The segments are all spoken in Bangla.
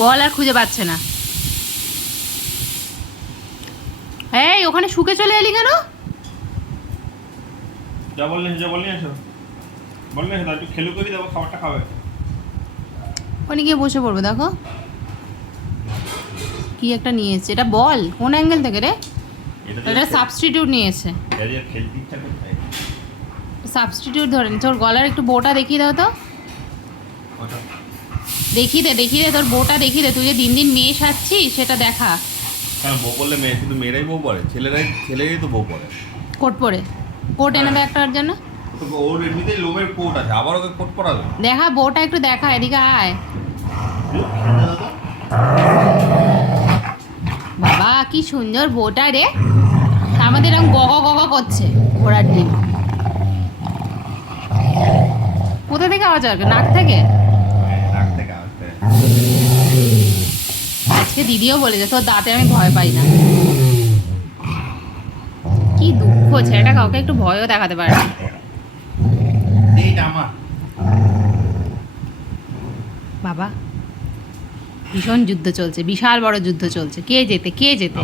বল আর খুঁজে পাচ্ছে না। এই ওখানে শুকে চলে এলি কেন? যা বললেন যা বললেন এসো বললেন এসো একটু খেলু করে দেবো খাবারটা খাবে। ওখানে গিয়ে বসে পড়বে দেখো। কি একটা নিয়ে এসছে এটা বল কোন অ্যাঙ্গেল থেকে রে? এটা সাবস্টিটিউট নিয়ে এসছে। সাবস্টিটিউট ধরে নি তোর গলার একটু বোটা দেখিয়ে দাও তো। দেখিয়ে দে দেখিয়ে দে তোর বোটা দেখি দে তুই যে দিন দিন মেয়ে সাজছিস সেটা দেখা। কারণ বউ বললে মেয়ে শুধু মেয়েরাই বউ পড়ে ছেলেরাই ছেলেরাই তো বউ পড়ে। কোট পরে। কোট এনে দে একটার জন্য। তো ওর এমনিতেই লোমের কোট আছে আবার ওকে কোট পরাবে? দেখা বোটা একটু দেখা এদিকে আয়। বাবা কি সুন্দর বোটা রে। আমাদের এরকম গগ গগ করছে ঘোড়ার ডিম। কোথা থেকে আওয়াজ আসবে? নাক থেকে? আজকে দিদিও বলেছে তোর দাঁতে আমি ভয় পাই না। কি দুঃখ ছেলেটা কাউকে একটু ভয়ও দেখাতে পারে না। বাবা ভীষণ যুদ্ধ চলছে বিশাল বড় যুদ্ধ চলছে। কে যেতে কে যেতে?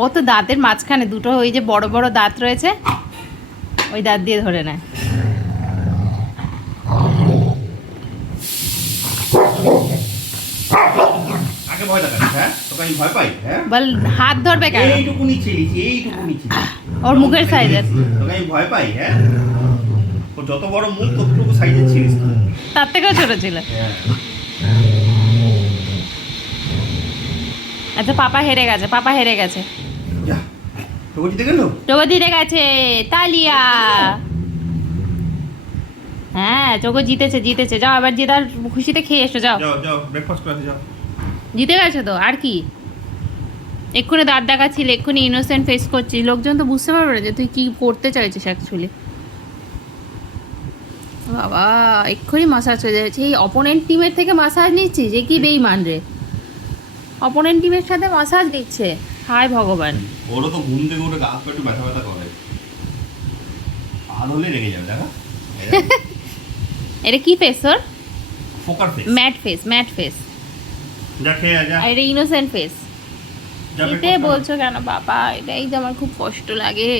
ও তো দাঁতের মাঝখানে দুটো ওই যে বড় বড় দাঁত রয়েছে ওই দাঁত দিয়ে ধরে নেয়। আগে ভয় দেখাচ্ছিস হ্যাঁ? তোকে আমি ভয় পাই হ্যাঁ? বল হাত ধরবে কেন? এইটুকুনি এইটুকুনি ওর মুখের সাইজের তোকে আমি ভয় পাই হ্যাঁ? ওর যত বড় মুখ ততটুকু সাইজের ছিলিস তার থেকেও ছোট ছিল। আচ্ছা পাপা হেরে গেছে পাপা হেরে গেছে। তোকে জিতে গেল? গেছে তালিয়া। হ্যাঁ জিতেছে জিতেছে। যাও আবার জেতার খুশিতে খেয়ে এসো যাও। যাও যাও ব্রেকফাস্ট করে যাও। জিতে গেছে তো আর কি? এক্ষুনি দাঁত দেখাচ্ছিল এক্ষুনি ইনোসেন্ট ফেস করছিস। লোকজন তো বুঝতে পারবে না যে তুই কি করতে চাইছিস অ্যাকচুয়ালি বাবা এক্ষুনি মাসাজ হয়ে যাচ্ছে। এই অপোনেন্ট টিমের থেকে মাসাজ নিচ্ছিস? যে কি বেইমান রে? অপোনেন্ট টিমের সাথে মাসাজ দিচ্ছে। হায় ভগবান। ওরও তো ঘুম থেকে উঠে গা হাত একটু ব্যথা ব্যথা করে। পা ধরলে রেগে যাবে দেখা। এটা কি ফেস ওর ফোকার face mat face mat face যা খেয়ে যা। আর এটা ইনোসেন্ট ফেস এতে বলছো কেন বাবা? এটাই তো আমার খুব কষ্ট লাগে।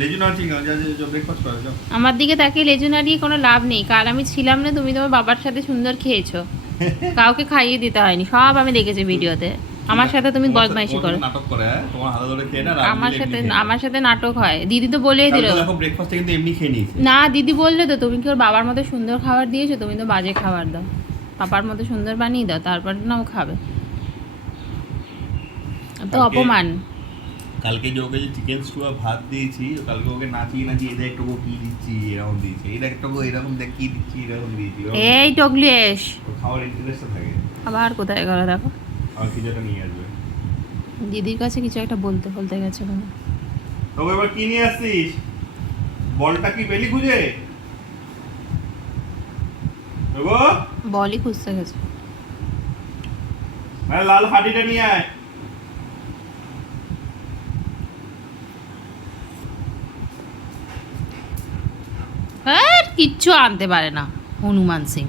লেজু না ঠিক আছে যা যা, যা ব্রেকফাস্ট করে যাও। আমার দিকে তাকিয়ে লেজু নাড়িয়ে কোনো লাভ নেই। কাল আমি ছিলাম না তুমি তোমার বাবার সাথে সুন্দর খেয়েছো। কাউকে খাইয়ে দিতে হয়নি সব আমি দেখেছি ভিডিওতে। আমার সাথে তুমি বদমাইশি করো। নাটক করে হ্যাঁ? তোমার হাতে ধরে খেয়ে না আমার সাথে আমার সাথে নাটক হয়। দিদি তো বলেই দিল। দেখো ব্রেকফাস্টে কিন্তু এমনি খেয়ে নিয়েছে। না দিদি বললে তো তুমি কি ওর বাবার মতো সুন্দর খাবার দিয়েছ? তুমি তো বাজে খাবার দাও। পাপার মতো সুন্দর বানিয়ে দাও তারপর না ও খাবে। তো অপমান। কালকে যে ওকে যে চিকেন স্টু আর ভাত দিয়েছি কালকে ওকে নাচিয়ে নাচিয়ে এদের একটু কি দিচ্ছি এরকম দিয়েছি। এটা একটু এরকম দেখ কি দিচ্ছি এরকম দিয়েছি। এই টগলিয়েশ ওর খাওয়ার ইন্টারেস্ট থাকে। আবার কোথায় গেল দেখো। আর কিছু একটা নিয়ে আসবে। দিদির কাছে কিছু একটা বলতে বলতে গেছে মানে তবে এবার কি নিয়ে আসছিস? বলটা কি পেলি খুঁজে? বলই খুঁজতে গেছে। মানে লাল হাঁটিটা নিয়ে আয়। কিচ্ছু আনতে পারে না হনুমান সিং।